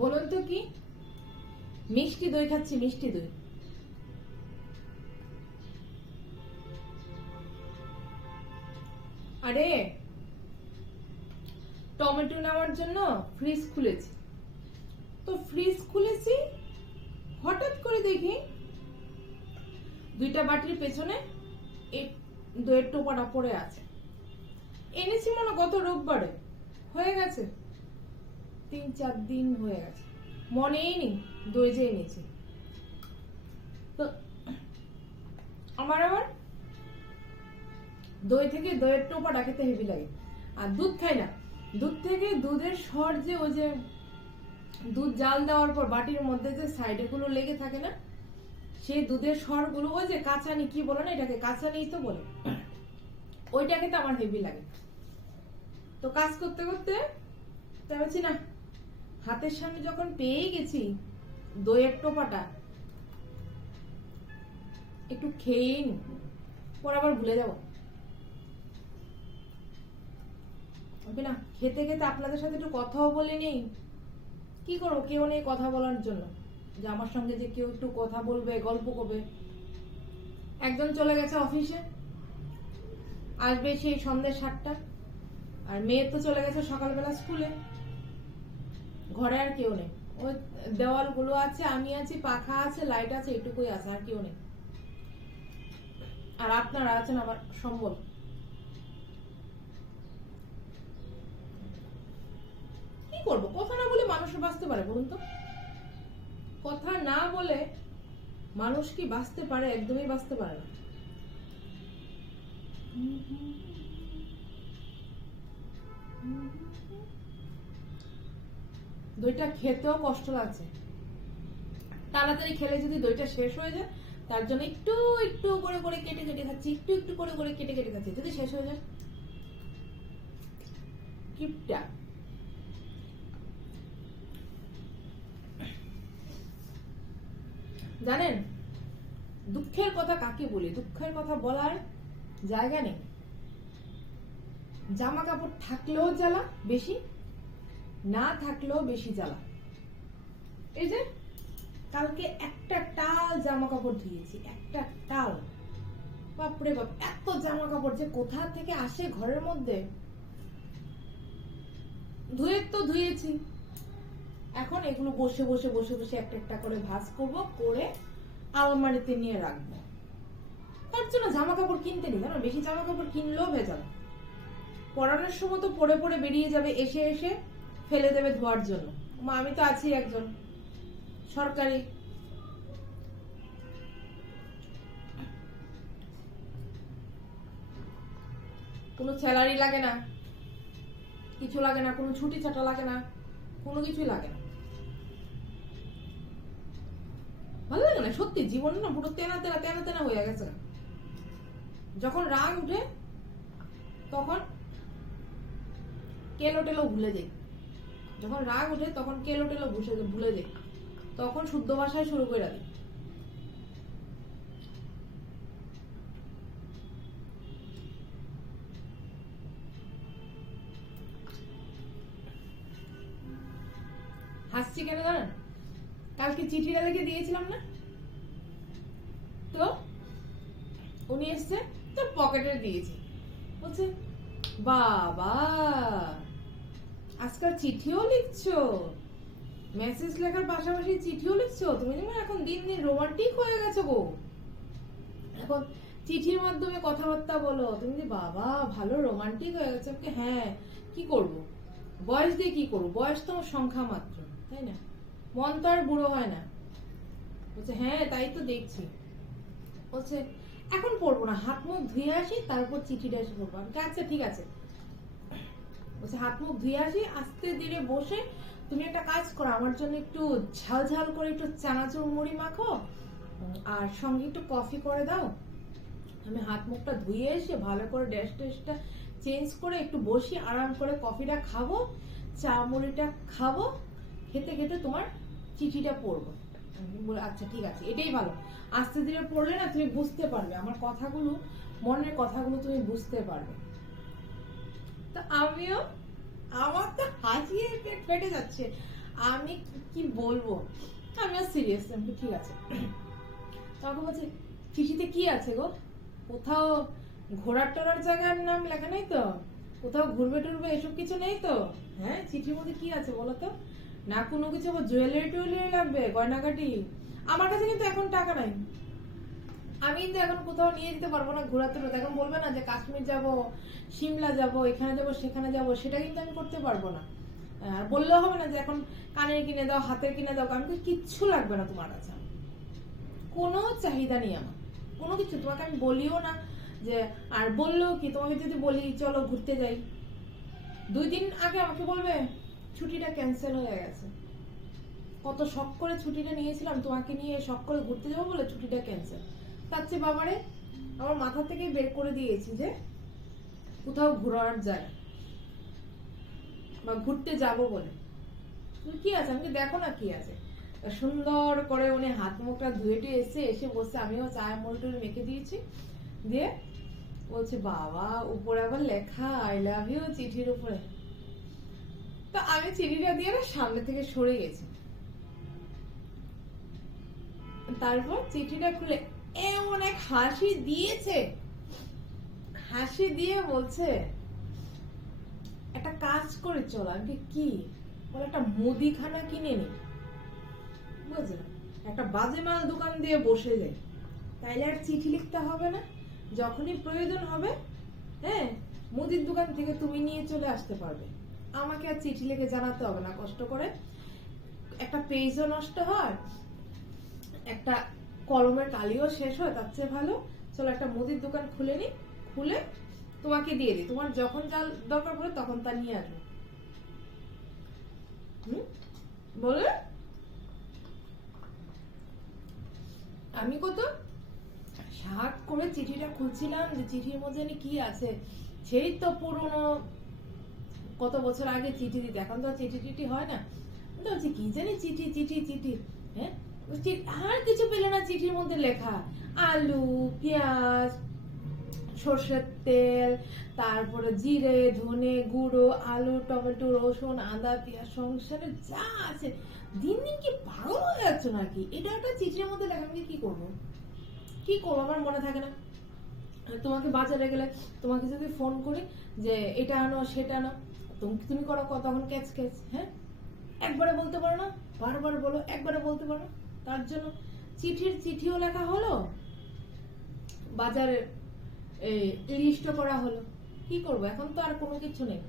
বলুন তো কি? মিষ্টি দই খাচ্ছি, মিষ্টি দই। আরে, টমেটো নেওয়ার জন্য ফ্রিজ খুলেছি। তো ফ্রিজ খুলেছি, হঠাৎ করে দেখি দুইটা বাটির পেছনে দইয়ের টোপাটা পড়ে আছে। এনেছি মনে গত রোববারে, হয়ে গেছে। তিন চার দিন হয়ে গেছে। মনেই নেই যে এনেছি তো আমার আবার দই থেকে দইয়ের টোপাটা খেতে হেভি লাগে। আর দুধ খাই না। দুধ থেকে দুধের সর যে ওই যে দুধ জাল দেওয়ার পর বাটির মধ্যে যে সাইডে গুলো লেগে থাকে না, সেই দুধের সরগুলো ওই যে কাঁচানি কি বলে না এটাকে? কাঁচানি তো বলে। ওইটা খেতে আমার হেভি লাগে। তো কাজ করতে করতে তা বলছি না হাতের সামনে যখন পেয়ে গেছি, দইয়ের টোপাটা, একটু খেয়েই পর আবার ভুলে যাব। না, খেতে খেতে আপনাদের সাথে একটু কথাও বলে নেই। কি করব? কেউ নেই কথা বলার জন্য। যে আমার সঙ্গে যে কেউ একটু কথা বলবে, গল্প করবে। একজন চলে গেছে অফিসে, আসবে সেই সন্ধ্যে সাতটা। আর মেয়ে তো চলে গেছে সকালবেলা স্কুলে। ঘরে আর কেউ নেই। ওই দেওয়ালগুলো আছে, আমি আছি, পাখা আছে লাইট আছে, এটুকুই আছে, আর কেউ নেই। আর আপনারা আছেন আমার সম্বল। কি করব? কথা না বলে মানুষ বাঁচতে পারে, বলুন তো। কথা না বলে মানুষ কি বাঁচতে পারে? একদমই বাঁচতে পারে না। দইটা খেতেও কষ্ট লাগছে। তাড়াতাড়ি খেলে যদি দইটা শেষ হয়ে যায়, তার জন্য একটু একটু করে করে কেটে কেটে খাচ্ছি, একটু একটু করে করে কেটে কেটে খাচ্ছি, যদি শেষ হয়ে যায়। কিপটা। জানেন, দুঃখের কথা কাকে বলি? দুঃখের কথা বলার জায়গা নেই। জামা কাপড় থাকলেও জ্বালা, বেশি না থাকলেও বেশি জ্বালা। এই যে, কালকে একটা টাল জামা কাপড় ধুয়েছি, একটা টাল। বাপরে বাপ, এত জামা কাপড় যে কোথা থেকে আসে ঘরের মধ্যে? ধুয়ে তো ধুয়েছি। এখন এগুলো বসে বসে বসে বসে একটা একটা করে ভাঁজ করব, করে আলমারিতে নিয়ে রাখব। তার জন্য জামা কাপড় কিনতে নেই, জানো? বেশি জামা কাপড় কিনলেও ভেজাল। পড়ানোর সময় তো পরে পরে বেরিয়ে যাবে, এসে এসে। ফেলে দেবে ধোয়ার জন্য। মা, আমি তো আছি একজন সরকারি। কোনো স্যালারি লাগে না, কিছু লাগে না, কোনো ছুটি ছাটা লাগে না, কোনো কিছুই লাগে না। ভালো লাগে না? সত্যি, জীবন না পুরো তেনা তেনা তেনা তেনা হয়ে গেছে। যখন রাগ উঠে, তখন কেলো টেলো ভুলে যাই। যখন রাগ ওঠে, তখন কেলো টেলো ভুসে ভুলে যাই তখন শুদ্ধ ভাষায় শুরু করে দিই হাসছি কেন জানেন? কালকে চিঠিটা লিখে দিয়েছিলাম না? তো? উনি এসছে, তো পকেটে দিয়েছি। বলছে, বাবা! আজকাল চিঠিও লিখছো? মেসেজ লেখার পাশাপাশি চিঠিও লিখছো? তুমি যেমন এখন দিন দিন রোমান্টিক হয়ে গেছো গো। এখন চিঠির মাধ্যমে কথাবার্তা বলো। তুমি যে বাবা, ভালো রোমান্টিক হয়ে গেছে। ওকে হ্যাঁ কি করব? বয়স দিয়ে কি করব? বয়স তো সংখ্যা মাত্র, তাই না? মন তো আর বুড়ো হয় না। বলছে হ্যাঁ তাই তো দেখছি। বলছে, এখন পড়ব না। হাত মুখ ধুয়ে আসি, তারপর চিঠিটা এসে পড়ব। আমি আচ্ছা ঠিক আছে। বলছে, হাত মুখ ধুয়ে আসি, আস্তে ধীরে বসে তুমি একটা কাজ করো, আমার জন্য একটু ঝাল ঝাল করে একটু চানাচুর মুড়ি মাখো, আর সঙ্গে একটু কফি করে দাও। আমি হাত মুখটা ধুয়ে এসে ভালো করে ড্রেস ট্রেসটা চেঞ্জ করে একটু বসি, আরাম করে কফিটা খাব, চা মুড়িটা খাব, খেতে খেতে তোমার চিঠিটা পড়ব। আচ্ছা ঠিক আছে, এটাই ভালো। আস্তে ধীরে পড়লে না তুমি বুঝতে পারবে, আমার কথাগুলো, মনের কথাগুলো তুমি বুঝতে পারবে। আমিও, আমার তো হাসিয়ে পেট ফেটে যাচ্ছে। আমি কি বলব? আমি আর সিরিয়াস আমি ঠিক আছে। তখন বলছে চিঠিতে কি আছে গো? কোথাও ঘোরার টোরার জায়গার নাম লেখা নেই তো? কোথাও ঘুরবে টুরবে এসব কিছু নেই তো? হ্যাঁ চিঠির মধ্যে কি আছে বলো তো? না কোনো কিছু জুয়েলারি টুয়েলারি লাগবে, গয়নাগাটি? আমার কাছে কিন্তু এখন টাকা নাই। আমি কিন্তু এখন কোথাও নিয়ে যেতে পারব না, ঘোরাতে টোরাতে এখন বলবে না যে কাশ্মীর যাব, সিমলা যাব, এখানে যাব, সেখানে যাব, সেটা কিন্তু আমি করতে পারব না। আর বললেও হবে না যে এখন কানের কিনে দাও, হাতের কিনে দাও আমি কিচ্ছু লাগবে না তোমার কাছে। কোনো চাহিদা নেই আমার, কোনো কিছু। তোমাকে আমি বলিও না যে, আর বললেও কি, তোমাকে যদি বলি, চলো ঘুরতে যাই। দুই দিন আগে আমাকে বলবে, ছুটিটা ক্যান্সেল হয়ে গেছে। কত শখ করে ছুটিটা নিয়েছিলাম, তোমাকে নিয়ে শখ করে ঘুরতে যাব বলে ছুটিটা ক্যান্সেল তার চেয়ে বাবারে আমার মাথা থেকে বের করে দিয়েছি যে কোথাও ঘোরার যায় বা ঘুরতে যাব বলে। কি আছে? আমাকে দেখো না কি আছে। সুন্দর করে উনি হাত মুখটা ধুয়ে টুয়ে এসে এসে বসে আমিও চায়ের মুড়ি মেখে দিয়েছি। দিয়ে বলছে, বাবা, উপরে আবার লেখা আই লাভ ইউ চিঠির উপরে। তো আমি চিঠিটা দিয়ে না সামনে থেকে সরে গেছি। তারপর চিঠিটা খুলে এমন এক হাসি দিয়েছে। হাসি দিয়ে বলছে, একটা কাজ করে, চল আমি কি? বলে, একটা মুদিখানা কিনে নি। বুঝলে? একটা বাজে মাল দোকান দিয়ে বসে যাই তাইলে আর চিঠি লিখতে হবে না। যখনই প্রয়োজন হবে হ্যাঁ মুদির দোকান থেকে তুমি নিয়ে চলে আসতে পারবে। আমাকে আর চিঠি লিখে জানাতে হবে না, কষ্ট করে। একটা পেজও নষ্ট হয়, একটা কলমের কালিও শেষ হয়, তার চেয়ে ভালো। চলো একটা মুদির দোকান খুলে নি, খুলে তোমাকে দিয়ে দিই। তোমার যখন যা দরকার পড়ে তখন তা নিয়ে আসবে। বলে? আমি কত? শাক করে চিঠিটা খুঁজছিলাম যে চিঠির মধ্যে কি আছে। সেই তো পুরনো, কত বছর আগে চিঠি দিতে। এখন তো চিঠি টিঠি হয় না। বলছি কি জানি চিঠি চিঠি চিঠি হ্যাঁ? আর কিছু পেলে না চিঠির মধ্যে লেখা। আলু, পেঁয়াজ, সর্ষের তেল, তারপরে জিরে, ধনে গুঁড়ো, আলু, টমেটো, রসুন, আদা, পেঁয়াজ সংসারে যা আছে। দিন দিন কি পাগল হয়ে যাচ্ছ নাকি? এটা একটা চিঠির মধ্যে লেখা, আমি কি করব? কি করব? আমার মনে থাকে না। তোমাকে বাজারে গেলে তোমাকে যদি ফোন করি যে, এটা আনো, সেটা আনো। তুমি তুমি করো? তখন ক্যাচ ক্যাচ হ্যাঁ? একবারে বলতে পারো না? বারবার বলো, একবারে বলতে পারো না? তার জন্য চিঠির চিঠিও লেখা হলো, বাজারে লিস্ট করা হলো। কি করব? এখন তো আর কোনো কিছু নেই।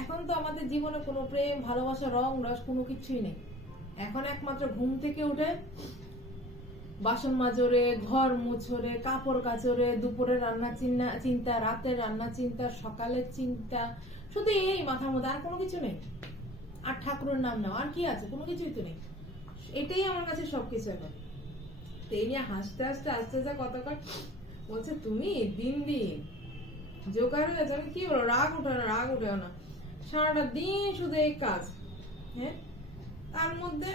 এখন তো আমাদের জীবনে কোনো প্রেম, ভালোবাসা, রং, রস কোনো কিছুই নেই। এখন একমাত্র ঘুম থেকে উঠে বাসন মাজরে, ঘর মুছরে, কাপড় কাচরে, দুপুরে রান্না চিন্তা চিন্তা রাতের রান্না চিন্তা সকালের চিন্তা, শুধু এই মাথার মধ্যে, আর কোনো কিছু নেই। আর ঠাকুরের নাম নাও, আর কি আছে? কোনো কিছুই তো নেই। এটাই আমার কাছে সবকিছু এখন তো এই নিয়ে হাসতে হাসতে আস্তে আস্তে কতক্ষণ বলছে, তুমি দিন দিন জোকার হয়ে আমি কি বলো রাগ উঠে না, রাগ উঠেও না। সারাটা দিন শুধু এই কাজ হ্যাঁ? তার মধ্যে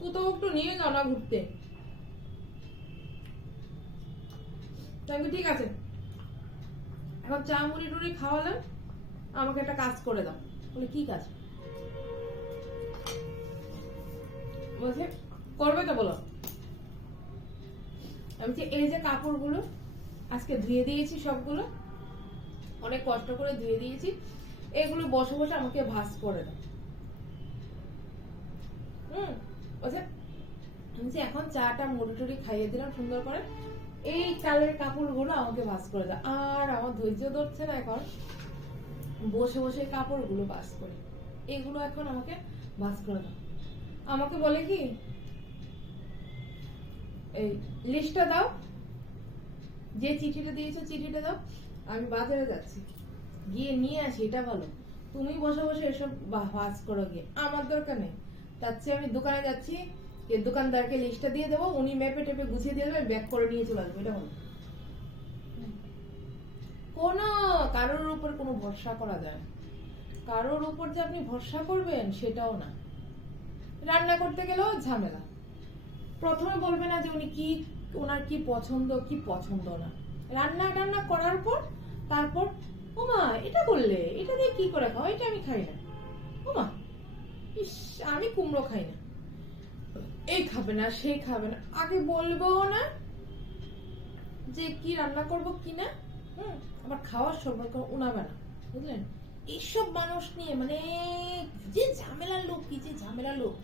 কোথাও একটু নিয়ে যাও না ঘুরতে। ঠিক আছে, এখন চা মুড়ি টুড়ি খাওয়ালাম, আমাকে একটা কাজ করে দাও। বলে, কি কাজ? বলছে করবে তো বলো। আমি বলছি, এই যে কাপড়গুলো আজকে ধুয়ে দিয়েছি সবগুলো অনেক কষ্ট করে ধুয়ে দিয়েছি এগুলো বসে বসে আমাকে ভাঁজ করে দাও। হুম বলছে এখন চাটা মুড়ি টুড়ি খাইয়ে দিলাম সুন্দর করে এই চালের কাপড়গুলো আমাকে ভাঁজ করে দাও। আর আমার ধৈর্য ধরছে না এখন বসে বসে কাপড়গুলো ভাঁজ করে। এগুলো এখন আমাকে ভাঁজ করে দাও। আমাকে বলে কি? এই লিস্টটা দাও। যে চিঠিটা দিয়েছ চিঠিটা দাও। আমি বাজারে যাচ্ছি। গিয়ে নিয়ে আসি, এটা ভালো। তুমি বসে বসে এসব ভাঁজ করো গিয়ে। আমার দরকার নেই। তার চেয়ে আমি দোকানে যাচ্ছি এর দোকানদারকে লিস্টটা দিয়ে দেবো, উনি মেপে টেপে গুছিয়ে দিয়ে দেবে ব্যাক করে নিয়ে চলে আসবে, এটা ভালো। কোনো কারোর উপর কোনো ভরসা করা যায় কারোর উপর যে আপনি ভরসা করবেন, সেটাও না। রান্না করতে গেলেও ঝামেলা। প্রথমে বলবে না যে উনি কি, ওনার কি পছন্দ কি পছন্দ না। রান্না টান্না করার পর, তারপর ওমা এটা করলে, এটা দিয়ে কি করে খাও এটা আমি খাই না। ও মা ইস, আমি কুমড়ো খাই না। এই খাবে না সে খাবে না। আগে বলব না যে কি রান্না করব, কি না? হুম আবার খাওয়ার সময় উনাবে না। বুঝলেন? এইসব মানুষ নিয়ে মানে যে ঝামেলার লোক, কি যে ঝামেলার লোক।